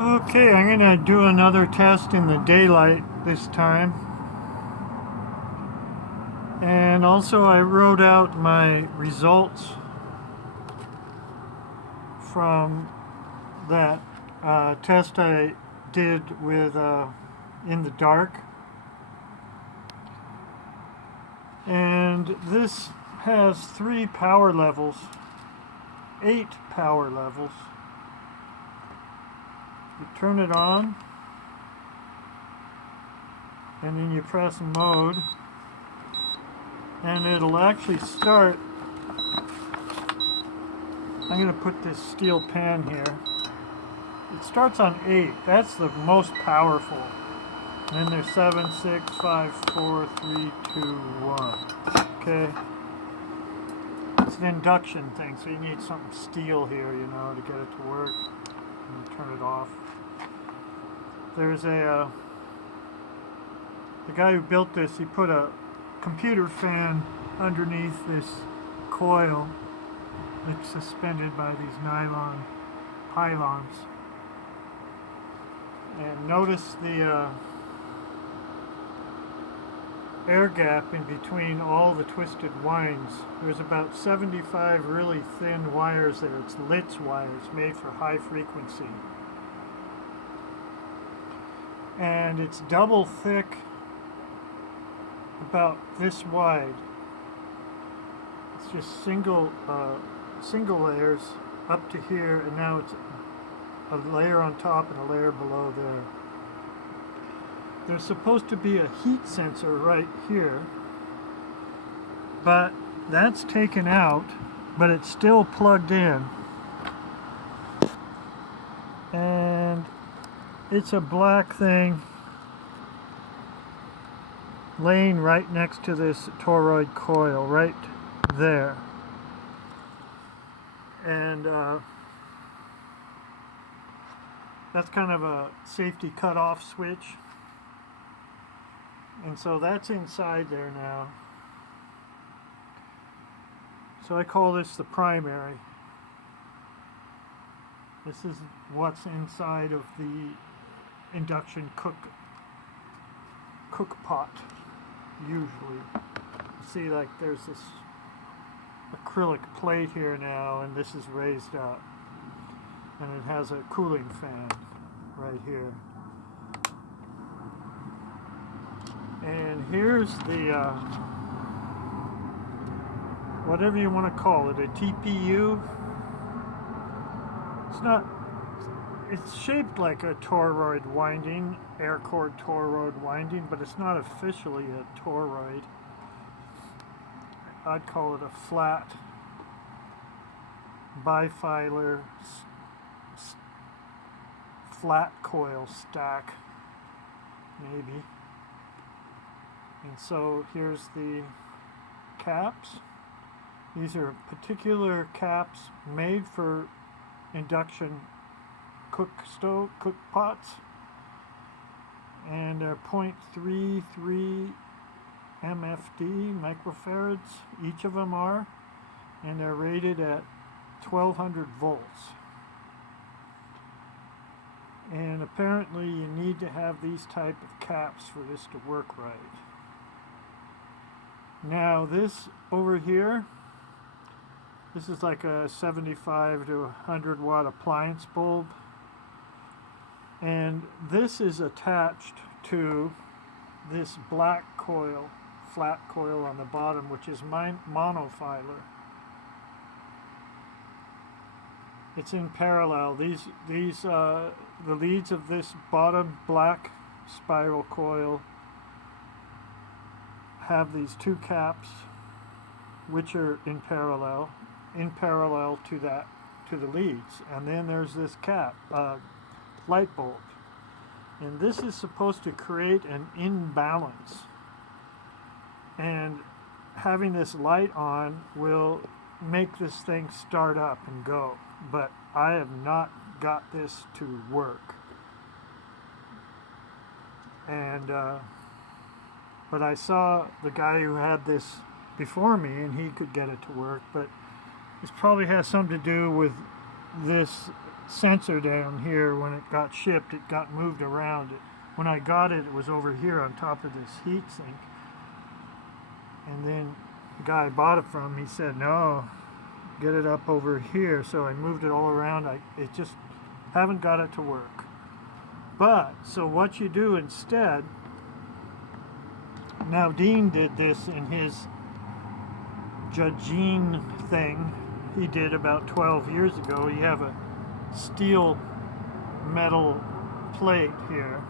Okay, I'm going to do another test in the daylight this time. And also I wrote out my results from that test I did with in the dark. And this has 3 power levels, 8 power levels. You turn it on, and then you press mode, and it'll actually start. I'm going to put this steel pan here. It starts on 8. That's the most powerful. And then there's 7, 6, 5, 4, 3, 2, 1. Okay. It's an induction thing, so you need something steel here, you know, to get it to work. And turn it off. There's the guy who built this, he put a computer fan underneath this coil that's suspended by these nylon pylons. And notice the air gap in between all the twisted winds. There's about 75 really thin wires there. It's Litz wires made for high frequency. And it's double thick, about this wide. It's just single layers up to here, and now it's a layer on top and a layer below there. There's supposed to be a heat sensor right here, but that's taken out, but it's still plugged in. And it's a black thing laying right next to this toroid coil, right there. And that's kind of a safety cutoff switch. And so that's inside there now. So I call this the primary. This is what's inside of the induction cook pot, usually. See, like there's this acrylic plate here now, and this is raised up. And it has a cooling fan right here. And here's the, whatever you want to call it, a TPU. It's shaped like a toroid winding, air core toroid winding, but it's not officially a toroid. I'd call it a flat bifilar flat coil stack, maybe. And so here's the caps. These are particular caps made for induction cook pots, and they're 0.33 MFD, microfarads, each of them are, and they're rated at 1200 volts. And apparently you need to have these type of caps for this to work right. Now this over here, this is like a 75 to 100 watt appliance bulb, and this is attached to this black coil, flat coil on the bottom, which is monofilar. It's in parallel. The leads of this bottom black spiral coil have these 2 caps, which are in parallel to the leads. And then there's this cap, light bulb. And this is supposed to create an imbalance. And having this light on will make this thing start up and go. But I have not got this to work. And but I saw the guy who had this before me, and he could get it to work. But this probably has something to do with this sensor down here, when it got shipped, it got moved around. When I got it, it was over here on top of this heat sink. And then the guy I bought it from, he said, no, get it up over here. So I moved it all around. It just haven't got it to work. But, so what you do instead, now Dean did this in his judging thing he did about 12 years ago. You have a steel metal plate here,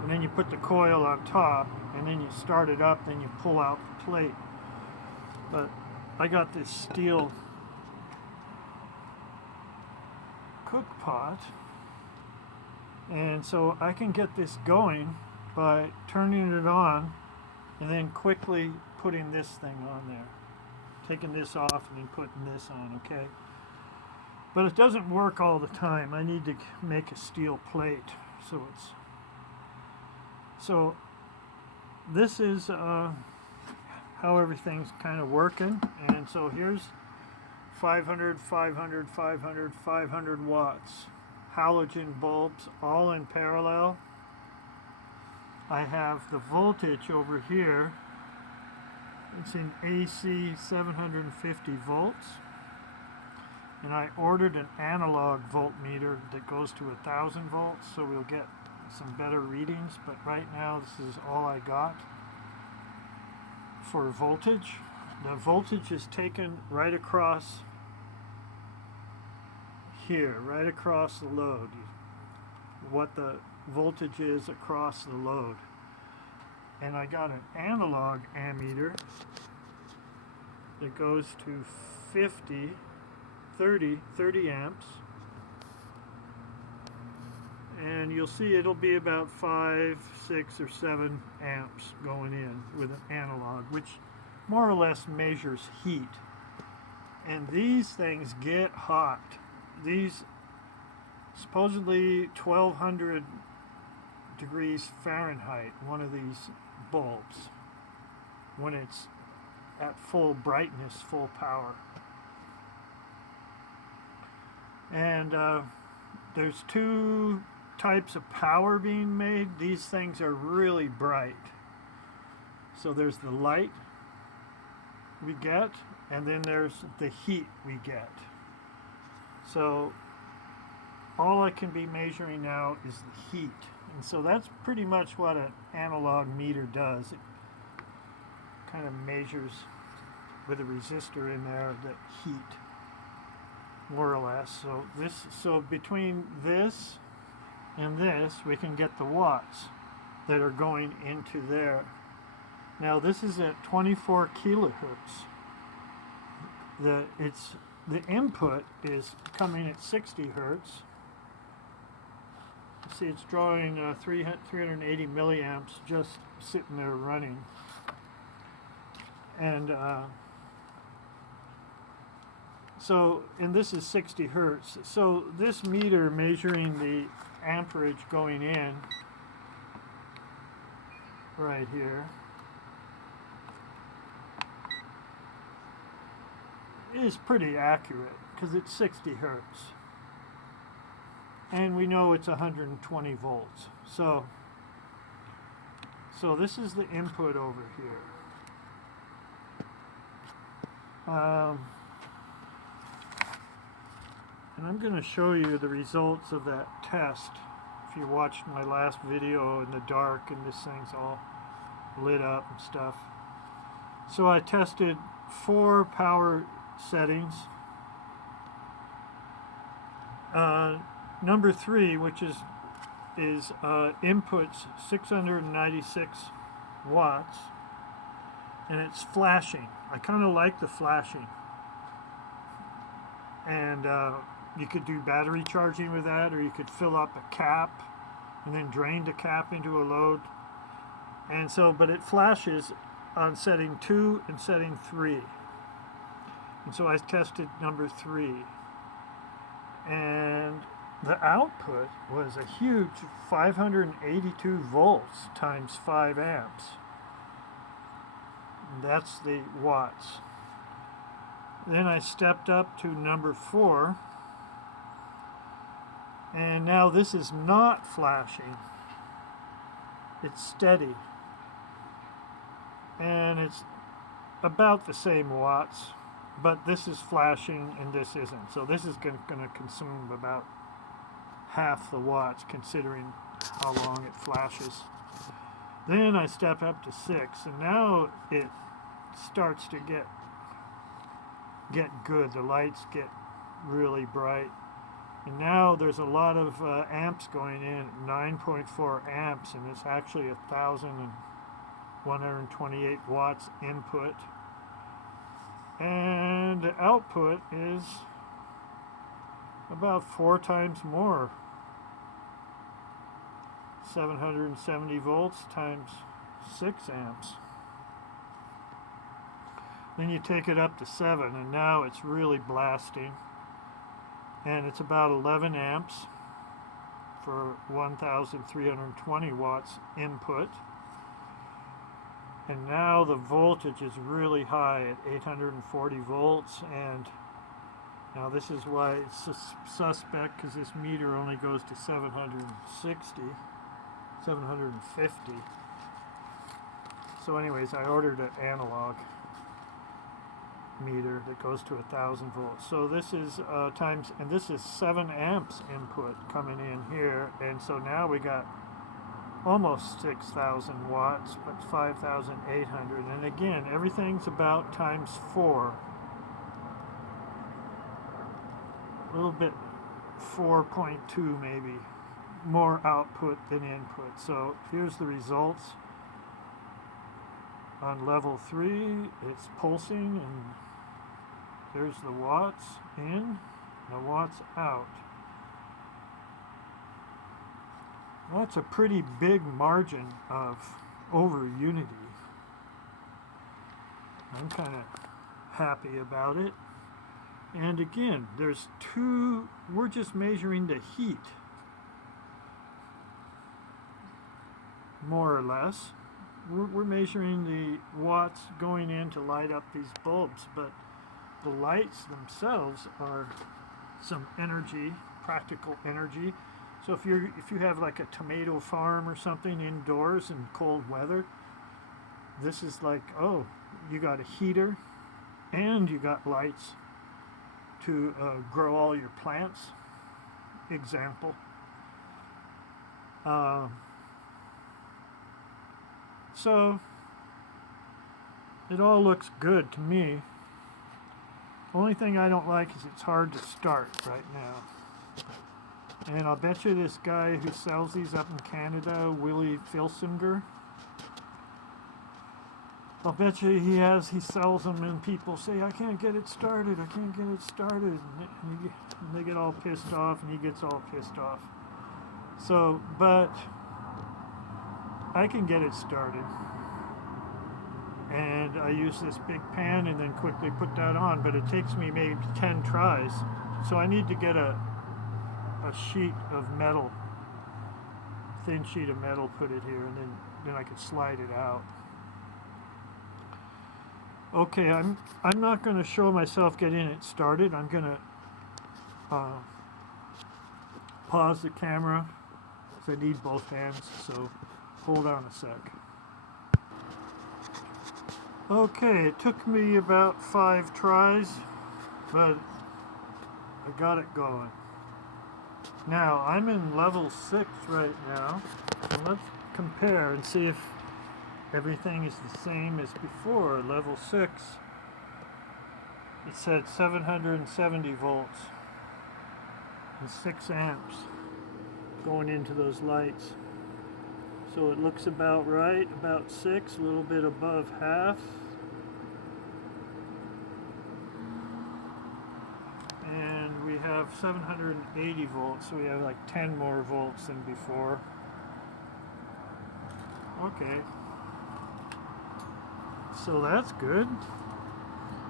and then you put the coil on top, and then you start it up, then you pull out the plate. But I got this steel cook pot, and so I can get this going by turning it on and then quickly putting this thing on there, taking this off and then putting this on, okay? But it doesn't work all the time. I need to make a steel plate, so this is how everything's kind of working. And so here's 500, 500, 500, 500 watts halogen bulbs all in parallel. I have the voltage over here. It's in AC 750 volts. And I ordered an analog voltmeter that goes to 1,000 volts, so we'll get some better readings. But right now, this is all I got for voltage. The voltage is taken right across here, right across the load, what the voltage is across the load. And I got an analog ammeter that goes to 30 amps, and you'll see it'll be about 5, 6, or 7 amps going in with an analog, which more or less measures heat. And these things get hot. These supposedly 1200 degrees Fahrenheit, one of these bulbs, when it's at full brightness, full power. And there's two types of power being made. These things are really bright. So there's the light we get, and then there's the heat we get. So all I can be measuring now is the heat. And so that's pretty much what an analog meter does. It kind of measures with a resistor in there the heat, more or less. So between this and this, we can get the watts that are going into there. Now this is at 24 kilohertz. The input is coming at 60 hertz. You see, it's drawing 380 milliamps just sitting there running. And and this is 60 hertz. So this meter measuring the amperage going in right here is pretty accurate because it's 60 hertz. And we know it's 120 volts. So this is the input over here. And I'm going to show you the results of that test. If you watched my last video in the dark and this thing's all lit up and stuff. So I tested 4 power settings. Number 3, which is inputs 696 watts, and it's flashing. I kind of like the flashing. And you could do battery charging with that, or you could fill up a cap and then drain the cap into a load. And so, but it flashes on setting 2 and setting 3. And so I tested number 3. And the output was a huge 582 volts times 5 amps. And that's the watts. Then I stepped up to number 4, And now this is not flashing. It's steady. And it's about the same watts, but this is flashing and this isn't. So this is going to consume about half the watts considering how long it flashes. Then I step up to 6, and now it starts to get good. The lights get really bright. And now there's a lot of amps going in, 9.4 amps, and it's actually 1,128 watts input. And the output is about 4 times more. 770 volts times 6 amps. Then you take it up to 7, and now it's really blasting. And it's about 11 amps for 1,320 watts input. And now the voltage is really high at 840 volts, and now this is why it's suspect, because this meter only goes to 750. So anyways, I ordered an analog meter that goes to 1,000 volts. So this is and this is 7 amps input coming in here, and so now we got almost 6,000 watts, but 5,800. And again, everything's about times 4. A little bit, 4.2 maybe, more output than input. So here's the results. On level 3, it's pulsing, and there's the watts in, the watts out. That's a pretty big margin of over unity. I'm kind of happy about it. And again, there's we're just measuring the heat, more or less. We're measuring the watts going in to light up these bulbs, but the lights themselves are some energy, practical energy. So if you have like a tomato farm or something indoors in cold weather, this is like, oh, you got a heater and you got lights to grow all your plants. Example. So it all looks good to me. Only thing I don't like is it's hard to start right now. And I'll bet you this guy who sells these up in Canada, Willie Filsinger, I'll bet you he sells them, and people say, I can't get it started, and they get all pissed off, and he gets all pissed off. So, but I can get it started. And I use this big pan and then quickly put that on, but it takes me maybe 10 tries. So I need to get a sheet of metal, thin sheet of metal, put it here, and then I could slide it out. Okay, I'm not going to show myself getting it started. I'm going to pause the camera, because I need both hands, so hold on a sec. Okay, it took me about 5 tries, but I got it going. Now, I'm in level 6 right now, and let's compare and see if everything is the same as before. Level 6, it said 770 volts and 6 amps going into those lights. So it looks about right, about 6, a little bit above half. And we have 780 volts, so we have like 10 more volts than before. Okay. So that's good.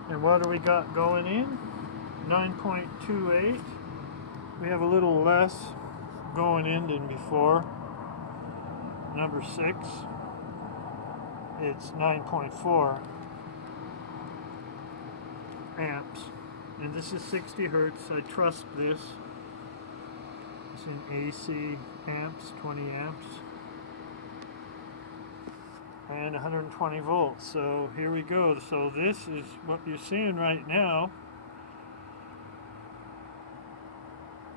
And what do we got going in? 9.28. We have a little less going in than before. Number 6, it's 9.4 amps, and this is 60 hertz. I trust this. It's in AC amps, 20 amps, and 120 volts. So here we go. So this is what you're seeing right now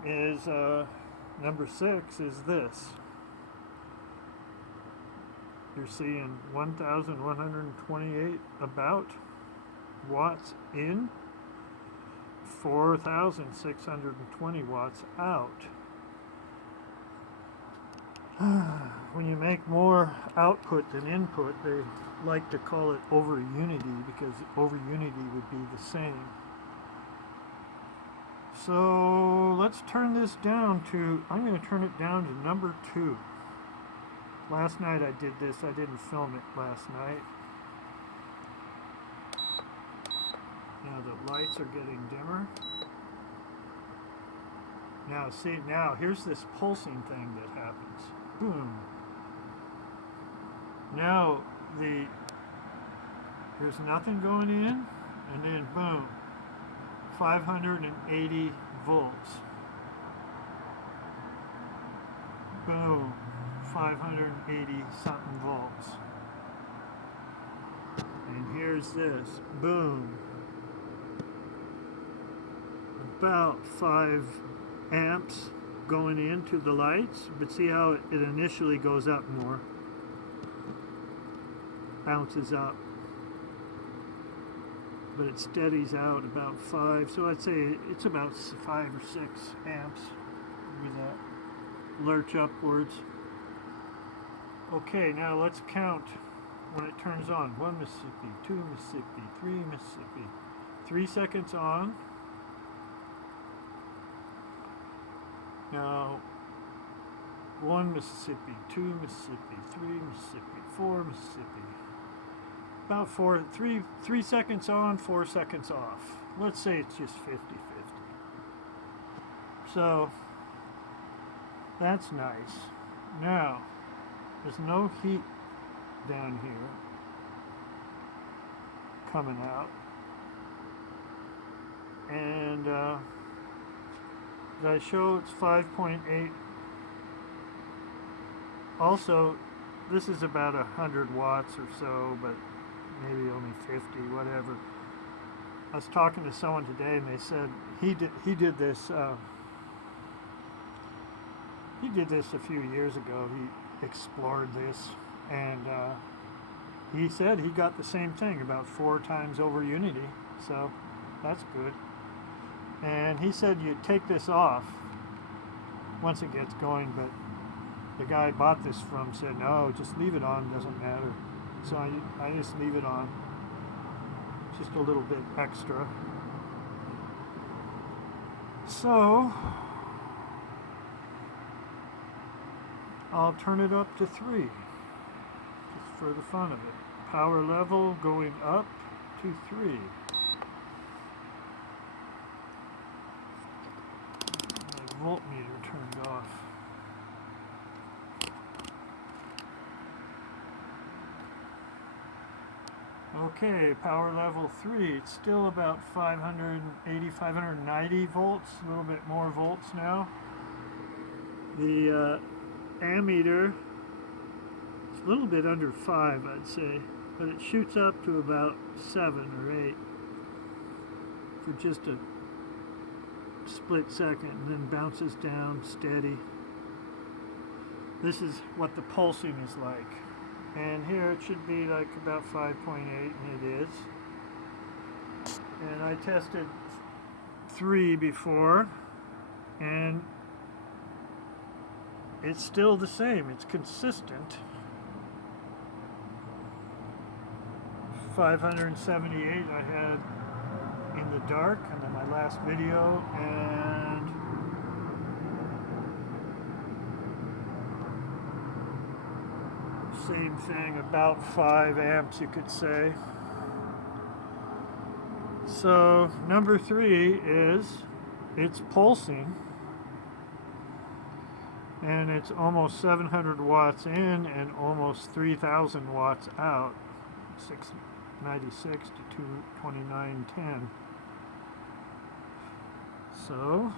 is number 6 is this. You're seeing 1,128 about watts in, 4,620 watts out. When you make more output than input, they like to call it over unity, because over unity would be the same. So let's turn this down to, I'm going to turn it down to number 2. Last night I did this, I didn't film it last night. Now the lights are getting dimmer. Now see, now here's this pulsing thing that happens. Boom. Now there's nothing going in, and then boom, 580 volts. Boom, 580 something volts. And here's this, boom, about 5 amps going into the lights, but see how it initially goes up more, bounces up, but it steadies out about 5, so I'd say it's about 5 or 6 amps with that lurch upwards. Okay, now let's count when it turns on. 1 Mississippi, 2 Mississippi, 3 Mississippi. 3 seconds on. Now 1 Mississippi, 2 Mississippi, 3 Mississippi, 4 Mississippi. About 3 seconds on, 4 seconds off. Let's say it's just 50-50. So that's nice. Now there's no heat down here coming out, and did I show it's 5.8? Also, this is about 100 watts or so, but maybe only 50, whatever. I was talking to someone today, and they said he did this a few years ago. He explored this, and he said he got the same thing, about 4 times over unity, so that's good. And he said you take this off once it gets going, but the guy I bought this from said, no, just leave it on, doesn't matter. So I just leave it on, just a little bit extra. So I'll turn it up to 3, just for the fun of it. Power level going up to 3. My voltmeter turned off. Okay, power level 3. It's still about 580, 590 volts, a little bit more volts now. The ammeter, it's a little bit under 5, I'd say, but it shoots up to about 7 or 8 for just a split second, and then bounces down steady. This is what the pulsing is like. And here it should be like about 5.8, and it is. And I tested 3 before, and it's still the same. It's consistent. 578 I had in the dark, and then my last video, and same thing, about 5 amps, you could say. So number 3 is it's pulsing, and it's almost 700 watts in and almost 3,000 watts out. 696 to 229.10. So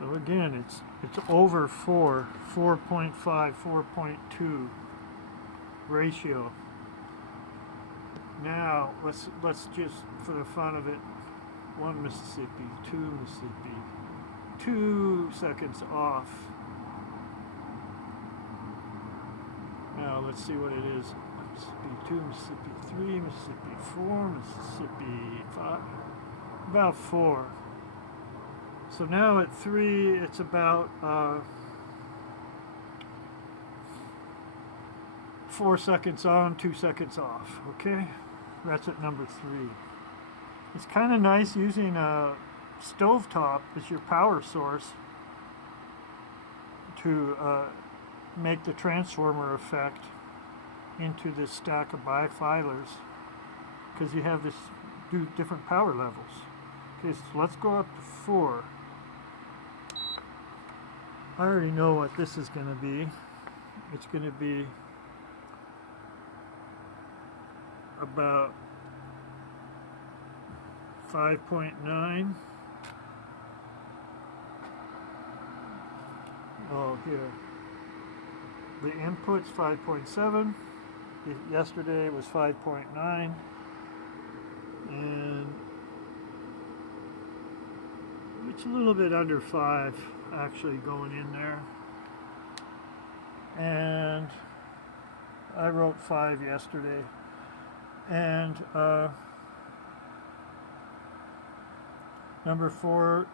So again, it's over 4, 4.5, 4.2 ratio. Now let's just, for the fun of it, 1 Mississippi, 2 Mississippi, 2 seconds off. Now let's see what it is. Mississippi, 2 Mississippi, 3 Mississippi, 4 Mississippi, 5, about 4. So now at 3, it's about 4 seconds on, 2 seconds off. Okay, that's at number 3. It's kind of nice using a stovetop as your power source to make the transformer effect into this stack of bifilars, because you have this do different power levels. Okay, so let's go up to 4. I already know what this is going to be. It's going to be about 5.9. Oh, here. The input's 5.7. Yesterday it was 5.9. And it's a little bit under 5 actually going in there. And I wrote 5 yesterday. And number 4,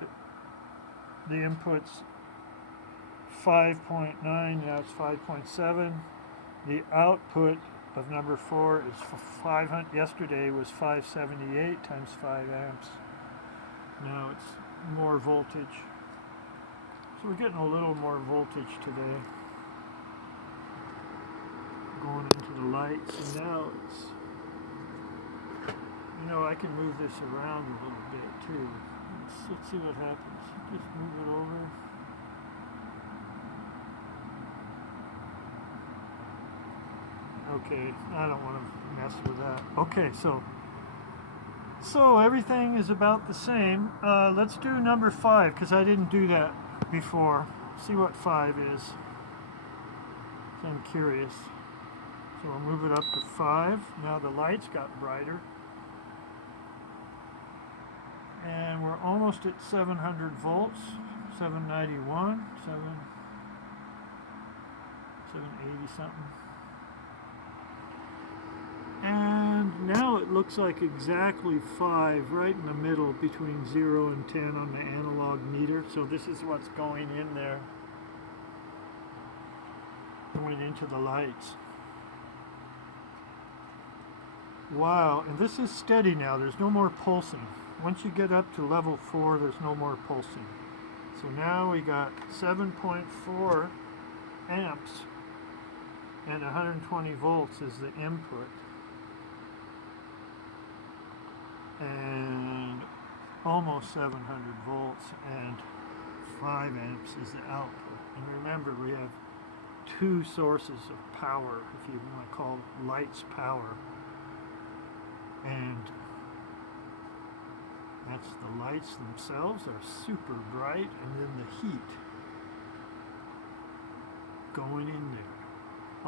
the input's 5.9, now it's 5.7. The output of number 4 is 500. Yesterday was 578 times 5 amps. Now it's more voltage. So we're getting a little more voltage today. Going into the lights, and now it's, you know, I can move this around a little bit too. Let's see what happens. Just move it over. Okay, I don't want to mess with that. Okay, so everything is about the same. Let's do number 5, because I didn't do that before. See what 5 is. So I'm curious. So I'll move it up to 5. Now the lights got brighter. And we're almost at 700 volts. 791, 780 something. And now it looks like exactly 5 right in the middle between 0 and 10 on the analog meter. So this is what's going in there, going into the lights. Wow, and this is steady now. There's no more pulsing. Once you get up to level 4, there's no more pulsing. So now we got 7.4 amps and 120 volts is the input. And almost 700 volts and 5 amps is the output. And remember, we have 2 sources of power, if you want to call lights power. And that's the lights themselves are super bright, and then the heat going in there.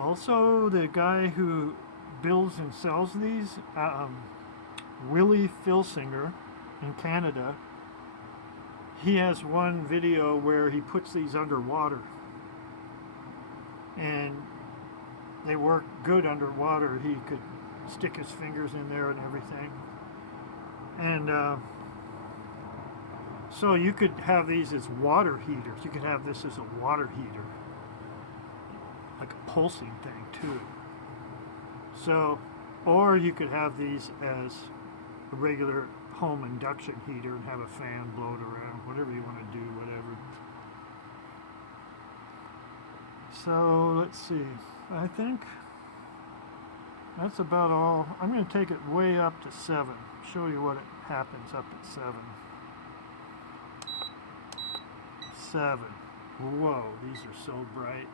Also, the guy who builds and sells these, Willie Filsinger in Canada, he has one video where he puts these underwater, and they work good underwater. He could stick his fingers in there and everything. And so you could have these as water heaters. You could have this as a water heater, like a pulsing thing too. So, or you could have these as a regular home induction heater and have a fan blow it around, whatever you want to do, whatever. So let's see, I think that's about all. I'm going to take it way up to 7, show you what happens up at 7. 7. Whoa, these are so bright.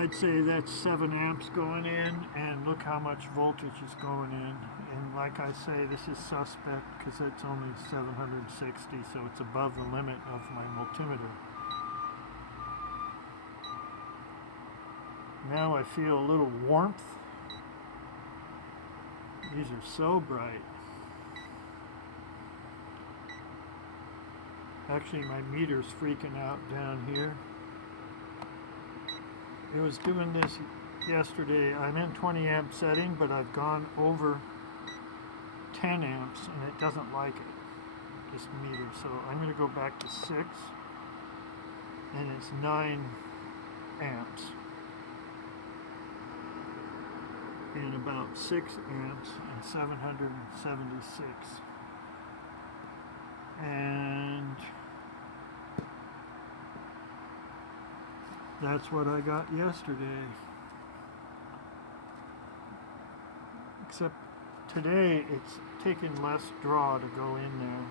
I'd say that's 7 amps going in, and look how much voltage is going in. And like I say, this is suspect because it's only 760, so it's above the limit of my multimeter. Now I feel a little warmth. These are so bright. Actually, my meter's freaking out down here. It was doing this yesterday. I'm in 20 amp setting, but I've gone over 10 amps and it doesn't like it, this meter. So I'm going to go back to 6, and it's 9 amps. And about 6 amps and 776. And that's what I got yesterday. Except today it's taking less draw to go in there.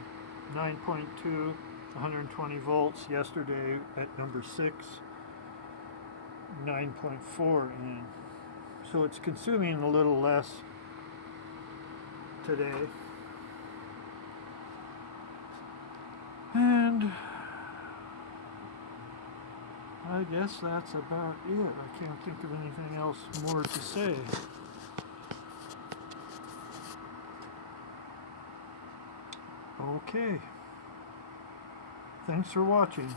9.2, 120 volts yesterday at number 6, 9.4 in. So it's consuming a little less today. And I guess that's about it. I can't think of anything else more to say. Okay. Thanks for watching.